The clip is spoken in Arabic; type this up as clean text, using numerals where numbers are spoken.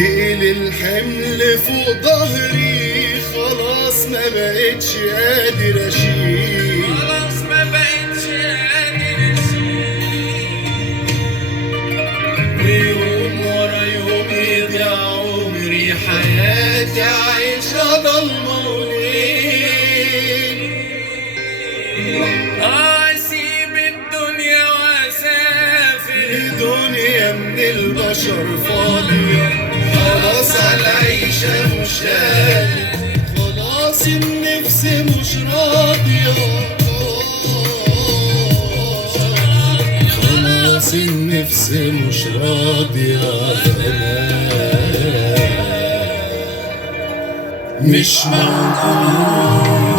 تقل الحمل فوق ظهري، خلاص ما بقتش قادر اشيل، خلاص ما بقتش قادر اشيل. ويوم ورا يوم يضيع عمري، حياتي عايشة ضلمة وليل. اسيب الدنيا واسافر، الدنيا من البشر فاضية، خلاص على العيشة مش قادر، خلاص النفس مش راضية، خلاص النفس مش راضية. مش معقول